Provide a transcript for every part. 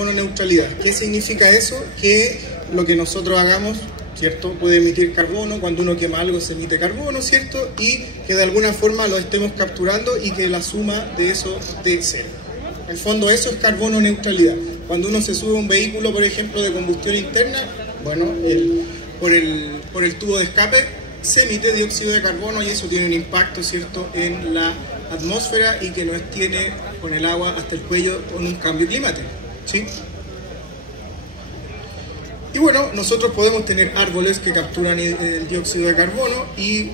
carbono neutralidad. ¿Qué significa eso? Que lo que nosotros hagamos, ¿cierto?, puede emitir carbono. Cuando uno quema algo se emite carbono, ¿cierto? Y que de alguna forma lo estemos capturando y que la suma de eso de cero. En el fondo eso es carbono neutralidad. Cuando uno se sube a un vehículo, por ejemplo, de combustión interna, bueno, por el tubo de escape se emite dióxido de carbono y eso tiene un impacto, ¿cierto?, en la atmósfera y que nos tiene con el agua hasta el cuello con un cambio climático, ¿sí? Y bueno, nosotros podemos tener árboles que capturan el dióxido de carbono. ¿Y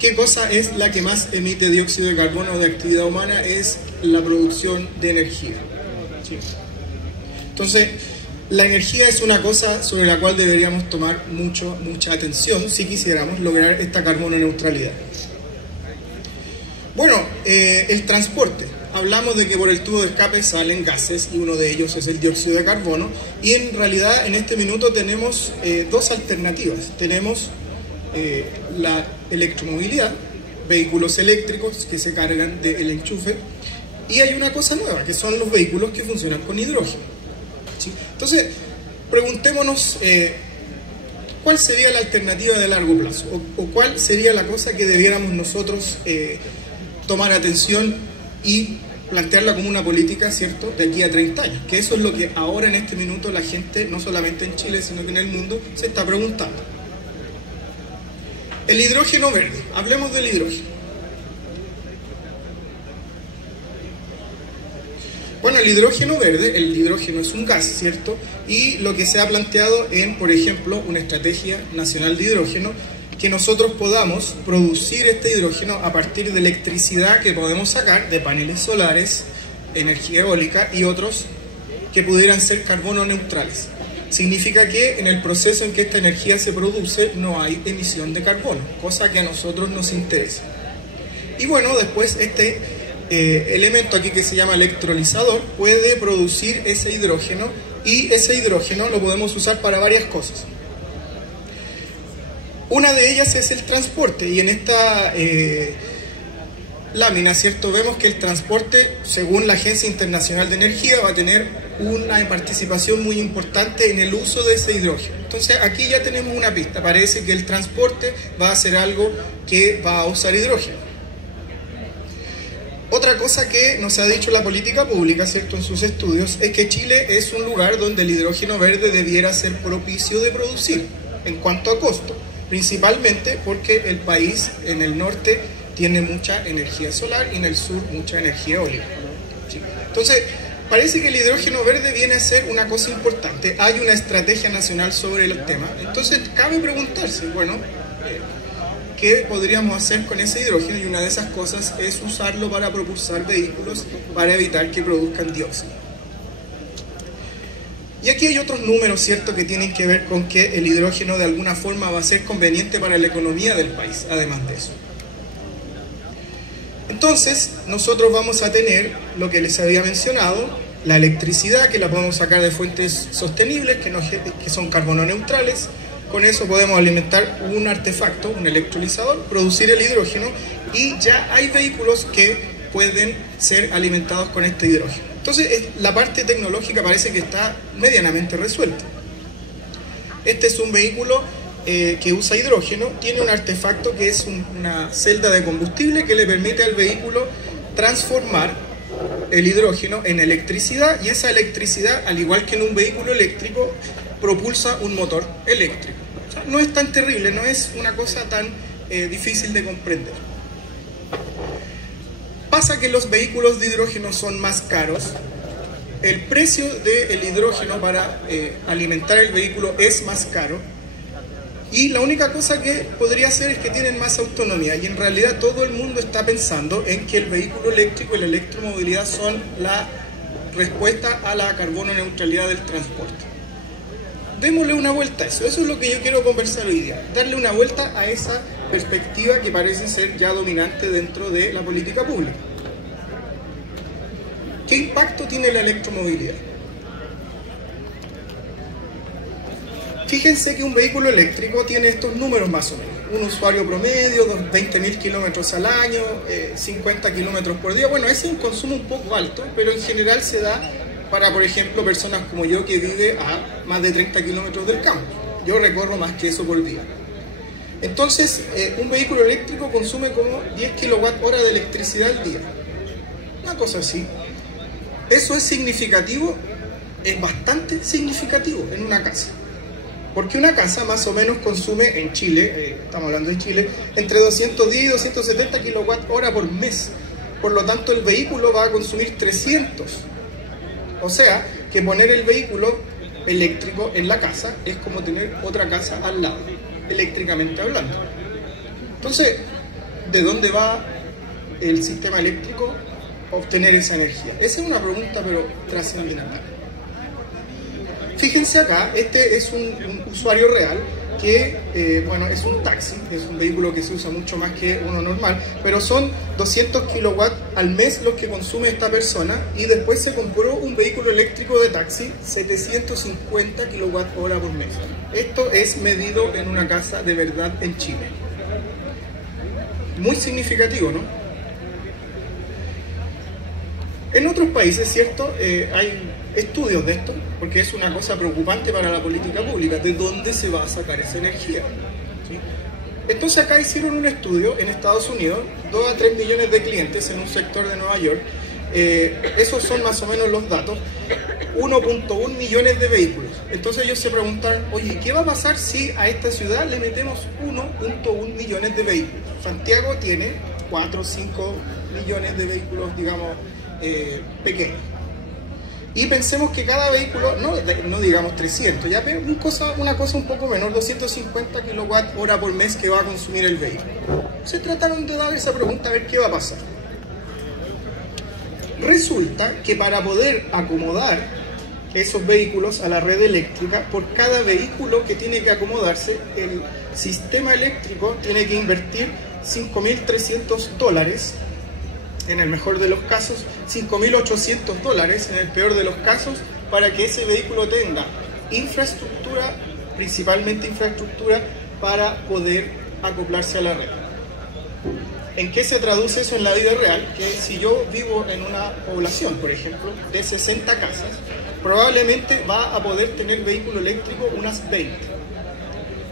qué cosa es la que más emite dióxido de carbono de actividad humana? Es la producción de energía, ¿sí? Entonces, la energía es una cosa sobre la cual deberíamos tomar mucha atención si quisiéramos lograr esta carbono neutralidad. Bueno, el transporte. Hablamos de que por el tubo de escape salen gases y uno de ellos es el dióxido de carbono, y en realidad en este minuto tenemos dos alternativas. Tenemos la electromovilidad, vehículos eléctricos que se cargan del enchufe, y hay una cosa nueva que son los vehículos que funcionan con hidrógeno, ¿sí? Entonces preguntémonos cuál sería la alternativa de largo plazo, o cuál sería la cosa que debiéramos nosotros tomar atención y plantearla como una política, ¿cierto?, de aquí a 30 años, que eso es lo que ahora en este minuto la gente, no solamente en Chile, sino que en el mundo, se está preguntando. El hidrógeno verde. Hablemos del hidrógeno. Bueno, el hidrógeno verde, el hidrógeno es un gas, ¿cierto? Y lo que se ha planteado en, por ejemplo, una estrategia nacional de hidrógeno, que nosotros podamos producir este hidrógeno a partir de electricidad que podemos sacar de paneles solares, energía eólica y otros que pudieran ser carbono neutrales. Significa que en el proceso en que esta energía se produce no hay emisión de carbono, cosa que a nosotros nos interesa. Y bueno, después este elemento aquí que se llama electrolizador puede producir ese hidrógeno, y ese hidrógeno lo podemos usar para varias cosas. Una de ellas es el transporte, y en esta lámina, ¿cierto?, vemos que el transporte, según la Agencia Internacional de Energía, va a tener una participación muy importante en el uso de ese hidrógeno. Entonces aquí ya tenemos una pista. Parece que el transporte va a ser algo que va a usar hidrógeno. Otra cosa que nos ha dicho la política pública, ¿cierto?, en sus estudios, es que Chile es un lugar donde el hidrógeno verde debiera ser propicio de producir en cuanto a costo, principalmente porque el país en el norte tiene mucha energía solar y en el sur mucha energía eólica, ¿sí? Entonces, parece que el hidrógeno verde viene a ser una cosa importante. Hay una estrategia nacional sobre el tema. Entonces, cabe preguntarse, bueno, ¿qué podríamos hacer con ese hidrógeno? Y una de esas cosas es usarlo para propulsar vehículos para evitar que produzcan dióxido. Y aquí hay otros números, ¿cierto?, que tienen que ver con que el hidrógeno de alguna forma va a ser conveniente para la economía del país, además de eso. Entonces, nosotros vamos a tener lo que les había mencionado, la electricidad, que la podemos sacar de fuentes sostenibles, que son carbono neutrales. Con eso podemos alimentar un artefacto, un electrolizador, producir el hidrógeno, y ya hay vehículos que pueden ser alimentados con este hidrógeno. Entonces, la parte tecnológica parece que está medianamente resuelta. Este es un vehículo que usa hidrógeno, tiene un artefacto que es una celda de combustible que le permite al vehículo transformar el hidrógeno en electricidad, y esa electricidad, al igual que en un vehículo eléctrico, propulsa un motor eléctrico. O sea, no es tan terrible, no es una cosa tan difícil de comprender. Pasa que los vehículos de hidrógeno son más caros, el precio del hidrógeno para alimentar el vehículo es más caro, y la única cosa que podría hacer es que tienen más autonomía, y en realidad todo el mundo está pensando en que el vehículo eléctrico y la electromovilidad son la respuesta a la carbono neutralidad del transporte. Démosle una vuelta a eso. Eso es lo que yo quiero conversar hoy día, darle una vuelta a esa perspectiva que parece ser ya dominante dentro de la política pública. ¿Qué impacto tiene la electromovilidad? Fíjense que un vehículo eléctrico tiene estos números más o menos. Un usuario promedio, 20.000 kilómetros al año, 50 kilómetros por día. Bueno, ese es un consumo un poco alto, pero en general se da para, por ejemplo, personas como yo que vive a más de 30 kilómetros del campo. Yo recorro más que eso por día. Entonces, un vehículo eléctrico consume como 10 kWh de electricidad al día. Una cosa así. Eso es significativo, es bastante significativo en una casa. Porque una casa más o menos consume en Chile, estamos hablando de Chile, entre 210 y 270 kWh por mes. Por lo tanto, el vehículo va a consumir 300. O sea, que poner el vehículo eléctrico en la casa es como tener otra casa al lado, eléctricamente hablando. Entonces, ¿de dónde va el sistema eléctrico a obtener esa energía? Esa es una pregunta, pero trascendental. Fíjense acá, este es un usuario real que, bueno, es un taxi, es un vehículo que se usa mucho más que uno normal, pero son 200 kilowatts al mes los que consume esta persona, y después se compró un vehículo eléctrico de taxi, 750 kWh por mes. Esto es medido en una casa de verdad en Chile. Muy significativo, ¿no? En otros países, ¿cierto? Hay estudios de esto, porque es una cosa preocupante para la política pública, de dónde se va a sacar esa energía, ¿sí? Entonces acá hicieron un estudio en Estados Unidos, 2 a 3 millones de clientes en un sector de Nueva York, esos son más o menos los datos, 1.1 millones de vehículos. Entonces ellos se preguntan, oye, ¿qué va a pasar si a esta ciudad le metemos 1.1 millones de vehículos? Santiago tiene 4 o 5 millones de vehículos, digamos, pequeños. Y pensemos que cada vehículo, no digamos 300, ya, pero una cosa un poco menor, 250 kWh por mes que va a consumir el vehículo. Se trataron de dar esa pregunta a ver qué va a pasar. Resulta que para poder acomodar esos vehículos a la red eléctrica, por cada vehículo que tiene que acomodarse, el sistema eléctrico tiene que invertir $5.300, en el mejor de los casos, $5.800 en el peor de los casos, para que ese vehículo tenga infraestructura, principalmente infraestructura, para poder acoplarse a la red. ¿En qué se traduce eso en la vida real? Que si yo vivo en una población, por ejemplo, de 60 casas, probablemente va a poder tener vehículo eléctrico unas 20.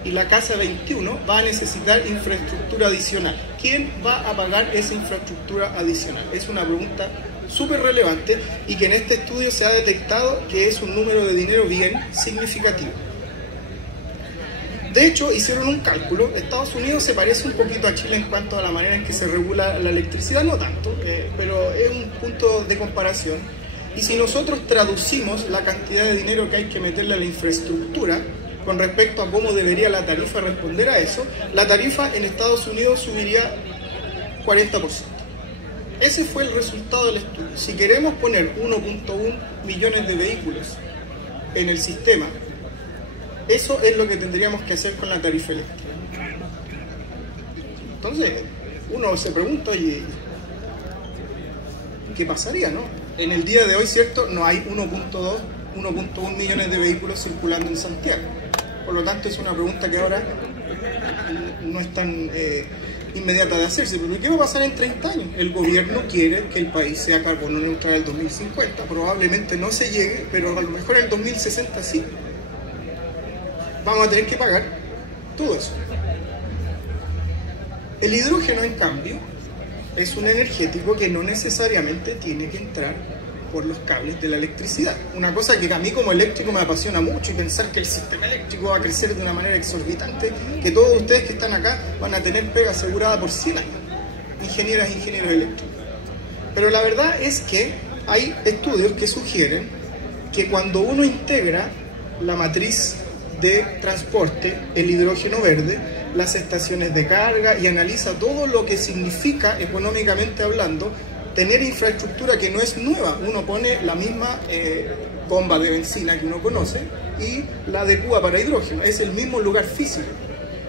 Y la casa 21 va a necesitar infraestructura adicional. ¿Quién va a pagar esa infraestructura adicional? Es una pregunta súper relevante y que en este estudio se ha detectado que es un número de dinero bien significativo. De hecho, hicieron un cálculo. Estados Unidos se parece un poquito a Chile en cuanto a la manera en que se regula la electricidad, no tanto, pero es un punto de comparación. Y si nosotros traducimos la cantidad de dinero que hay que meterle a la infraestructura con respecto a cómo debería la tarifa responder a eso, la tarifa en Estados Unidos subiría 40%. Ese fue el resultado del estudio. Si queremos poner 1.1 millones de vehículos en el sistema, eso es lo que tendríamos que hacer con la tarifa eléctrica. Entonces, uno se pregunta, oye, ¿qué pasaría, no? En el día de hoy, ¿cierto? No hay 1.1 millones de vehículos circulando en Santiago. Por lo tanto, es una pregunta que ahora no es tan inmediata de hacerse. Pero ¿qué va a pasar en 30 años? El gobierno quiere que el país sea carbono neutral en el 2050. Probablemente no se llegue, pero a lo mejor en el 2060 sí. Vamos a tener que pagar todo eso. El hidrógeno, en cambio, es un energético que no necesariamente tiene que entrar por los cables de la electricidad. Una cosa que a mí como eléctrico me apasiona mucho, y pensar que el sistema eléctrico va a crecer de una manera exorbitante, que todos ustedes que están acá van a tener pega asegurada por 100 años, ingenieras e ingenieros eléctricos. Pero la verdad es que hay estudios que sugieren que cuando uno integra la matriz de transporte, el hidrógeno verde, las estaciones de carga, y analiza todo lo que significa económicamente hablando tener infraestructura que no es nueva. Uno pone la misma bomba de benzina que uno conoce y la adecua para hidrógeno, es el mismo lugar físico.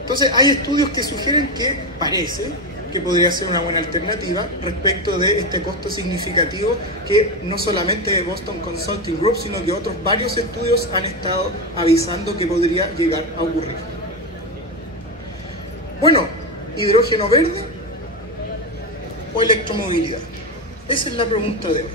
Entonces hay estudios que sugieren que parece que podría ser una buena alternativa respecto de este costo significativo que no solamente Boston Consulting Group, sino que otros varios estudios han estado avisando que podría llegar a ocurrir. Bueno, ¿hidrógeno verde o electromovilidad? Esa es la pregunta de hoy.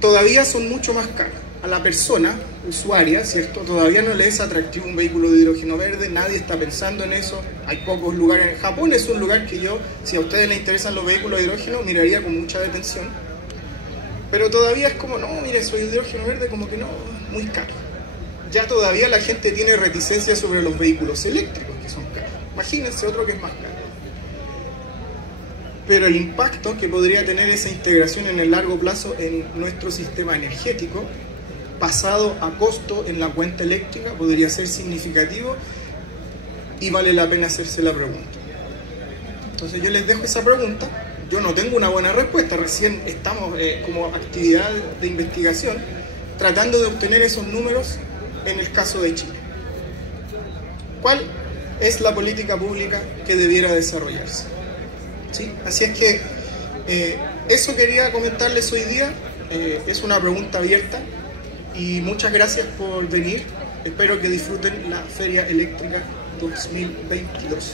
todavía son mucho más caros. A la persona usuaria, ¿cierto? Todavía no le es atractivo un vehículo de hidrógeno verde, nadie está pensando en eso, hay pocos lugares. En Japón es un lugar que yo, si a ustedes les interesan los vehículos de hidrógeno, miraría con mucha detención. Pero todavía es como, no, mire, soy hidrógeno verde, como que no, muy caro. Ya todavía la gente tiene reticencia sobre los vehículos eléctricos, que son caros. Imagínense otro que es más caro. Pero el impacto que podría tener esa integración en el largo plazo en nuestro sistema energético, pasado a costo en la cuenta eléctrica, podría ser significativo y vale la pena hacerse la pregunta. Entonces yo les dejo esa pregunta. Yo no tengo una buena respuesta, recién estamos como actividad de investigación tratando de obtener esos números en el caso de Chile. ¿Cuál es la política pública que debiera desarrollarse? ¿Sí? Así es que eso quería comentarles hoy día. Es una pregunta abierta y muchas gracias por venir. Espero que disfruten la Feria Eléctrica 2022.